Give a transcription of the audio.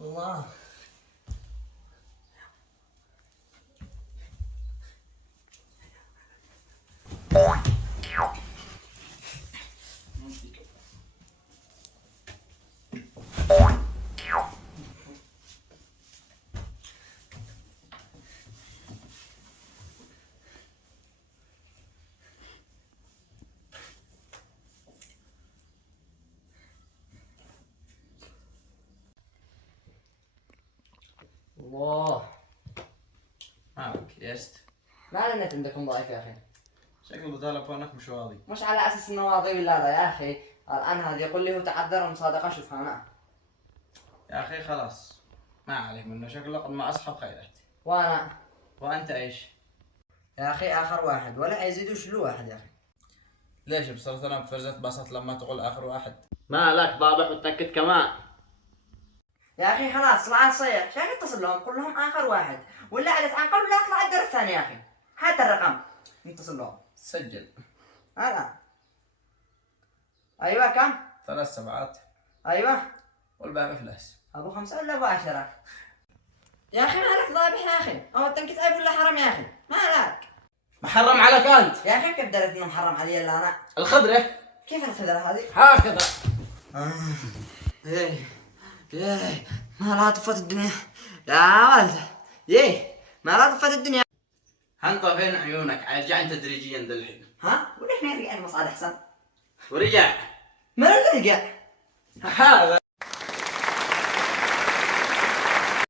الله. الله. مالك يست؟ ما النت عندكم ضعيف يا اخي. شكل تلفونك مش واضي. مش على اساس انه واضي ولا لا يا اخي. الان هذا يقول لي هو تعذر المصادقه. شوفها انا. يا اخي خلاص ما عليك منه، شكله قد ما اصحاب خيرات. وانا وانت ايش؟ يا اخي اخر واحد ولا يزيدوش له واحد يا اخي. ليش بصرت انا بفرزة بسط لما تقول اخر واحد؟ مالك ضابح وتأكد كمان. يا اخي خلاص طلع صيح. يا اخي اتصل لهم قول لهم اخر واحد ولا على عن قبل لا اطلع الدور الثاني يا اخي. هات الرقم اتصل لهم. سجل. هلا. ايوه كم؟ 3 7 ايوه. والباقي فلس. ابو 5 ولا ابو 10؟ يا اخي مالك ضابح يا اخي. او انت كتاب ولا حرام يا اخي؟ مالك؟ محرم عليك انت. يا اخي كيف درت انه محرم علي الا انا؟ الخضرة كيف الخضره هذه؟ هكذا. ايه ايه ما لا طفت الدنيا يا ولد. ايه ما لا طفت الدنيا. هنطى فين عيونك؟ رجعن تدريجيا ذا الحين. ها؟ وليش ما يرجع المصعد احسن؟ ورجع ما اللي رجع؟ هذا